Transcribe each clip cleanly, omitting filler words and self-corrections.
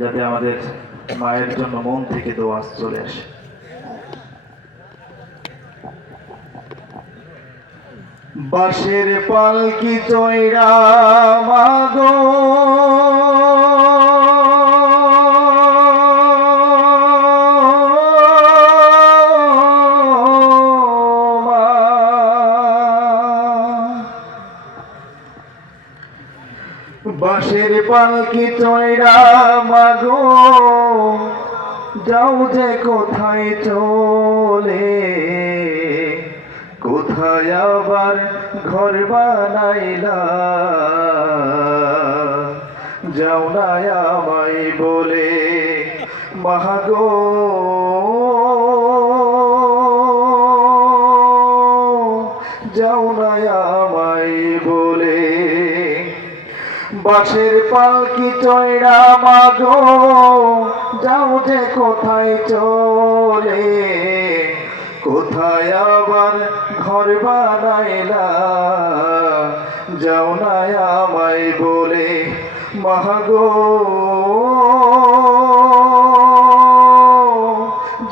যাতে আমাদের মায়ের জন্য মন থেকে দোয়া চলে আসে। বাঁশের পালকি চৈরা মাগো বাঁশের পালকি চৈরা মাগো যাও যে কোথায় চলে, কোথায় আবার ঘর বানাইলা, যাও না আমায় বলে মাগো, যাও না আমায় বলে। বাঁশের পালকি চৈরা মাগো যাও যে কোথায় চলে, কোথায় আবার ঘর বানাইলা, যাও না আমায় বলে মাগো,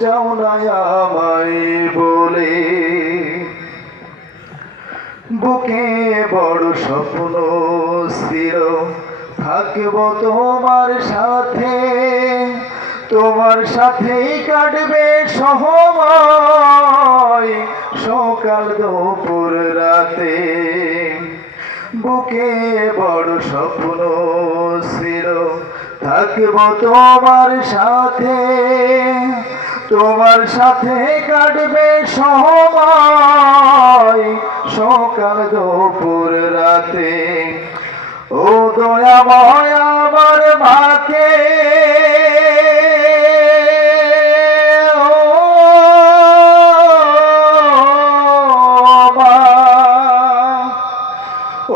যাও না আমায় বলে। বুকে বড় স্বপ্ন ছিল থাকব তোমার সাথে, তোমার সাথেই কাটবে সময় সকাল দুপুর রাতে। বুকে বড় স্বপ্ন ছিল থাকব তোমার সাথে, তোমার সাথে কাটবে সময় সকাল দুপুর রাতে। ও দয়াময় আমার মাকে,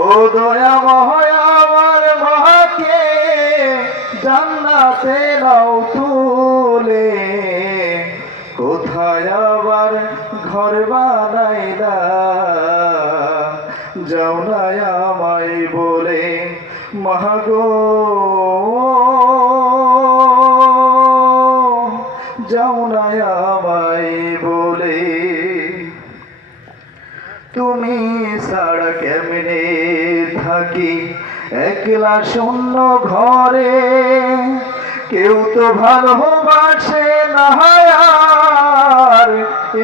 ও দয়াময় আমার মাকে জান্নাতে নাও তুলে, কোথায় আবার ঘর বানাইলা, যাও না আমায় বলে মাগো, যাও না আমায় বলে। তুমি ছাড়া কেমনে থাকি একলা শূন্য ঘরে, কেউ তো ভালোবাসে না আর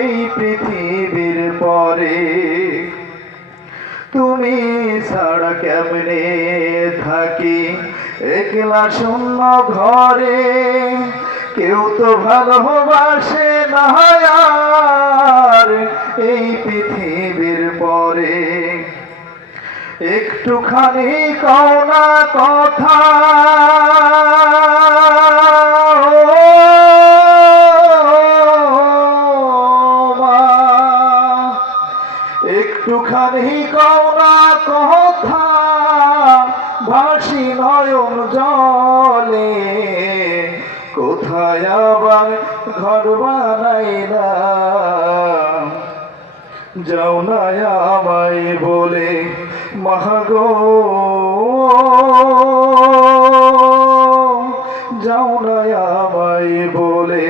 এই পৃথিবীর পরে। তুমি ছাড়া কেমনে থাকি একলা শূন্য ঘরে, কেউ তো ভালোবাসে না আর এই পৃথিবীর পরে। একটুখানি কও না কথা, একটুখানি কও না কথা, ভাসি নয়ন জলে, কোথায় আবার ঘর বানাইলা, যাও না আমায় বলে মাগো, যাও না আমায় বলে।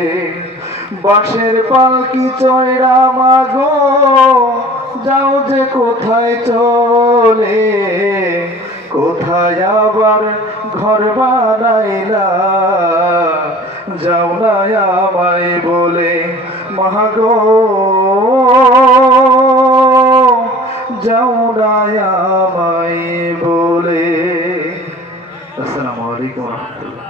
বাঁশের পালকি চৈরা মাগো যাও যে কোথায় চলে, কোথায় আবার ঘর বানাইলা, যাও না আমায় বলে মাগো, যাও না আমায় বলে। আসসালামু আলাইকুম ওয়া রাহমাতুল্লাহ।